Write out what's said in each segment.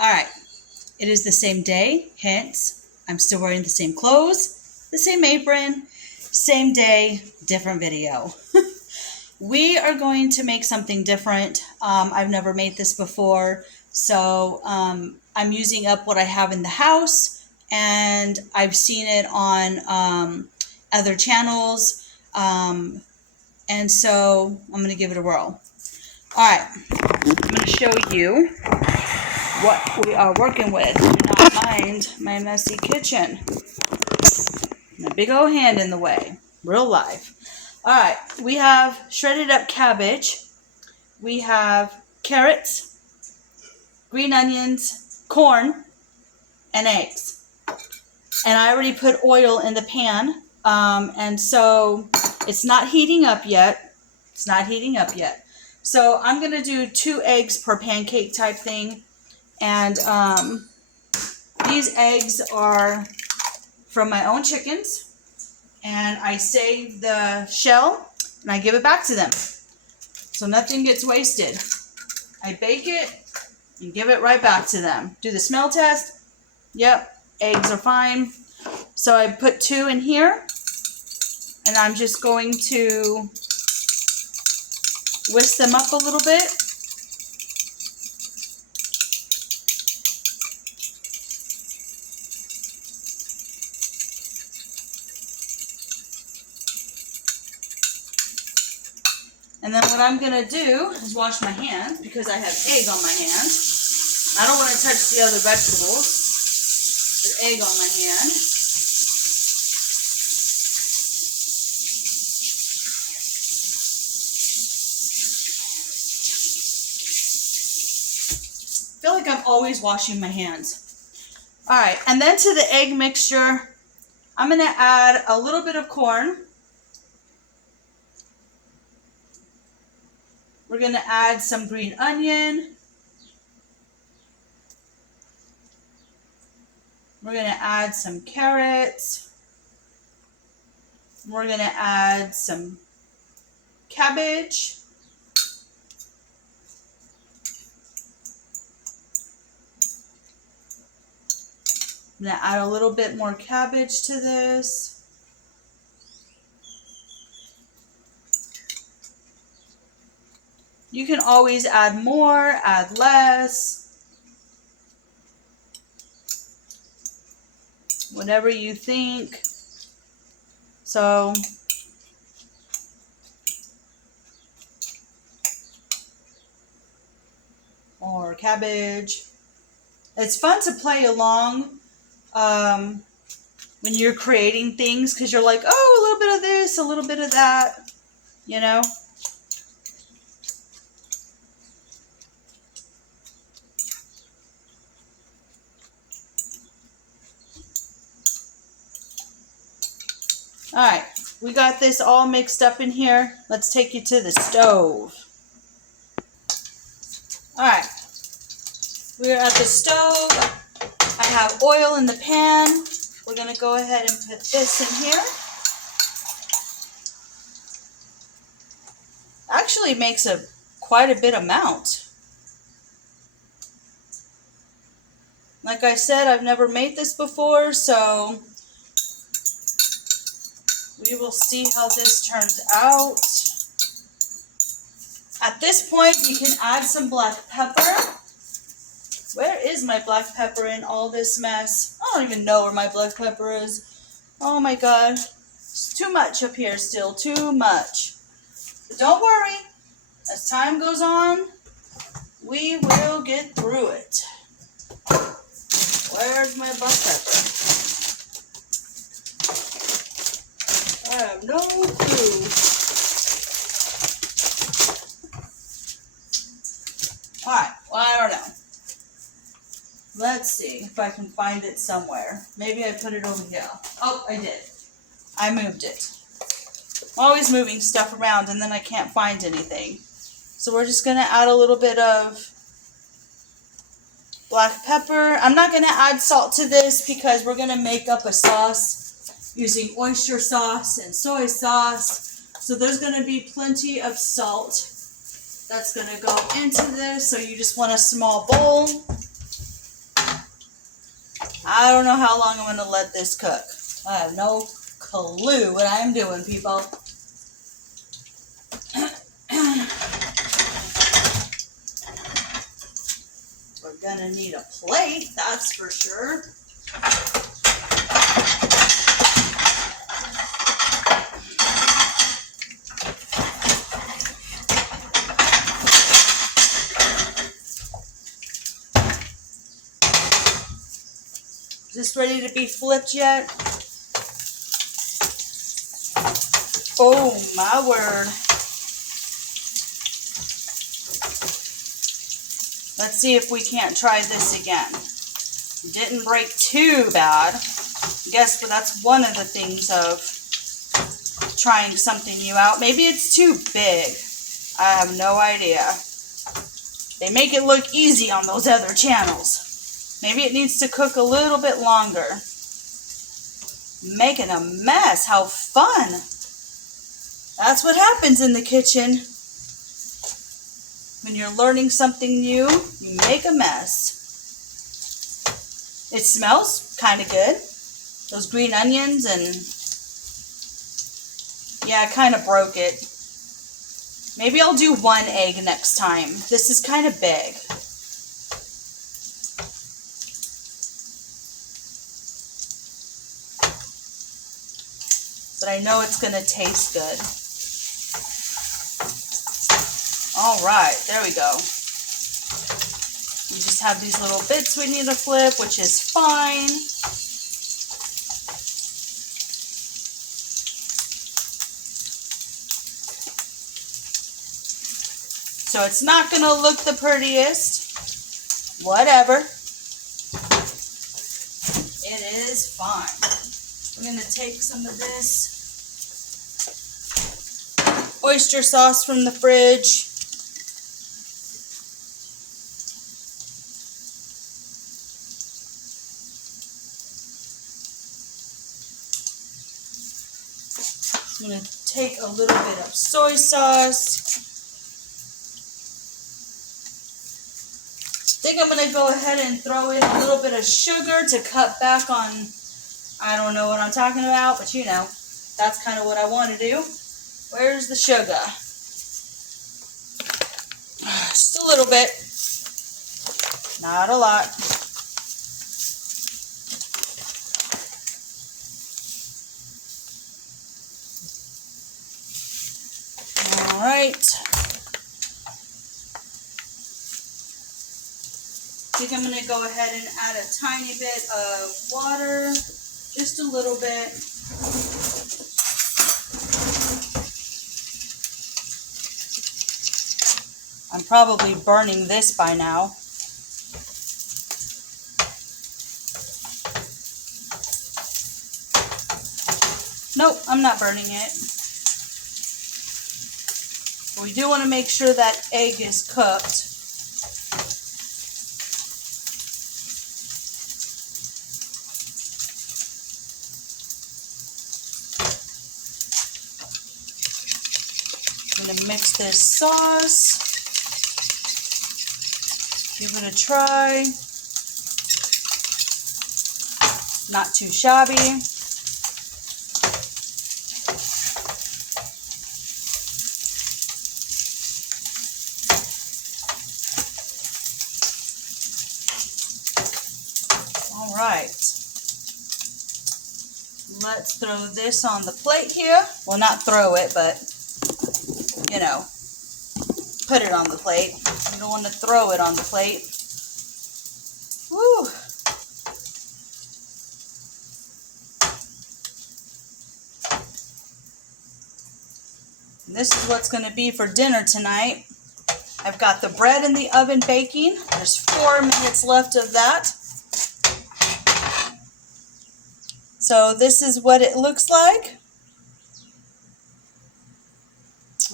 All right. It is the same day, hence I'm still wearing the same clothes, the same apron, same day, different video. We are going to make something different. I've never made this before, so I'm using up what I have in the house, and I've seen it on other channels, and so I'm going to give it a whirl. All right, I'm going to show you what we are working with. Do not mind my messy kitchen. My big old hand in the way. Real life. Alright, we have shredded up cabbage. We have carrots, green onions, corn, and eggs. And I already put oil in the pan. And so it's not heating up yet. It's not heating up yet. So I'm going to do 2 eggs per pancake type thing. And these eggs are from my own chickens. And I save the shell and I give it back to them. So nothing gets wasted. I bake it and give it right back to them. Do the smell test. Yep, eggs are fine. So I put 2 in here. And I'm just going to whisk them up a little bit. And then what I'm going to do is wash my hands because I have egg on my hands. I don't want to touch the other vegetables. There's egg on my hand. I feel like I'm always washing my hands. Alright, and then to the egg mixture, I'm going to add a little bit of corn. We're going to add some green onion. We're going to add some carrots. We're going to add some cabbage. I'm going to add a little bit more cabbage to this. You can always add more, add less, whatever you think. So, or cabbage. It's fun to play along when you're creating things because you're like, oh, a little bit of this, a little bit of that, you know. Alright, we got this all mixed up in here. Let's take you to the stove. Alright, we're at the stove. I have oil in the pan. We're going to go ahead and put this in here. Actually makes quite a bit amount. Like I said, I've never made this before, so we will see how this turns out. At this point, you can add some black pepper. Where is my black pepper in all this mess? I don't even know where my black pepper is. Oh my God. It's too much up here still. Too much. But don't worry. As time goes on, we will get through it. Where's my black pepper? I have no clue. Alright, well, I don't know. Let's see if I can find it somewhere. Maybe I put it over here. Oh, I did. I moved it. I'm always moving stuff around and then I can't find anything. So we're just going to add a little bit of black pepper. I'm not going to add salt to this because we're going to make up a sauce using oyster sauce and soy sauce. So there's going to be plenty of salt that's going to go into this. So you just want a small bowl. I don't know how long I'm going to let this cook. I have no clue what I am doing, people. We're going to need a plate, that's for sure. Is this ready to be flipped yet? Oh my word. Let's see if we can't try this again. Didn't break too bad. I guess but that's one of the things of trying something new out. Maybe it's too big. I have no idea. They make it look easy on those other channels. Maybe it needs to cook a little bit longer. Making a mess. How fun. That's what happens in the kitchen. When you're learning something new, you make a mess. It smells kind of good. Those green onions and... yeah, I kind of broke it. Maybe I'll do 1 egg next time. This is kind of big. But I know it's going to taste good. All right, there we go. We just have these little bits we need to flip, which is fine. So it's not going to look the prettiest. Whatever. It is fine. I'm going to take some of this oyster sauce from the fridge. I'm going to take a little bit of soy sauce. I think I'm going to go ahead and throw in a little bit of sugar to cut back on, I don't know what I'm talking about, but you know, that's kind of what I want to do. Where's the sugar? Just a little bit. Not a lot. All right. I think I'm going to go ahead and add a tiny bit of water, just a little bit. I'm probably burning this by now. Nope, I'm not burning it. But we do want to make sure that egg is cooked. I'm going to mix this sauce. Give it a try. Not too shabby. All right. Let's throw this on the plate here. Well, not throw it, but, you know, put it on the plate. You don't want to throw it on the plate. Woo! And this is what's going to be for dinner tonight. I've got the bread in the oven baking. There's 4 minutes left of that. So this is what it looks like.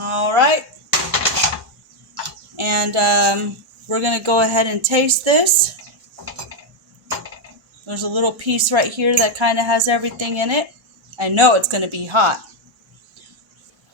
All right. And we're going to go ahead and taste this. There's a little piece right here that kind of has everything in it. I know it's going to be hot.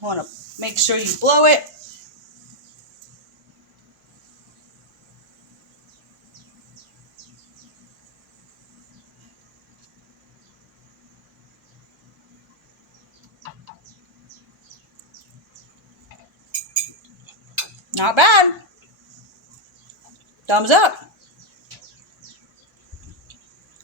I want to make sure you blow it. Not bad. Thumbs up.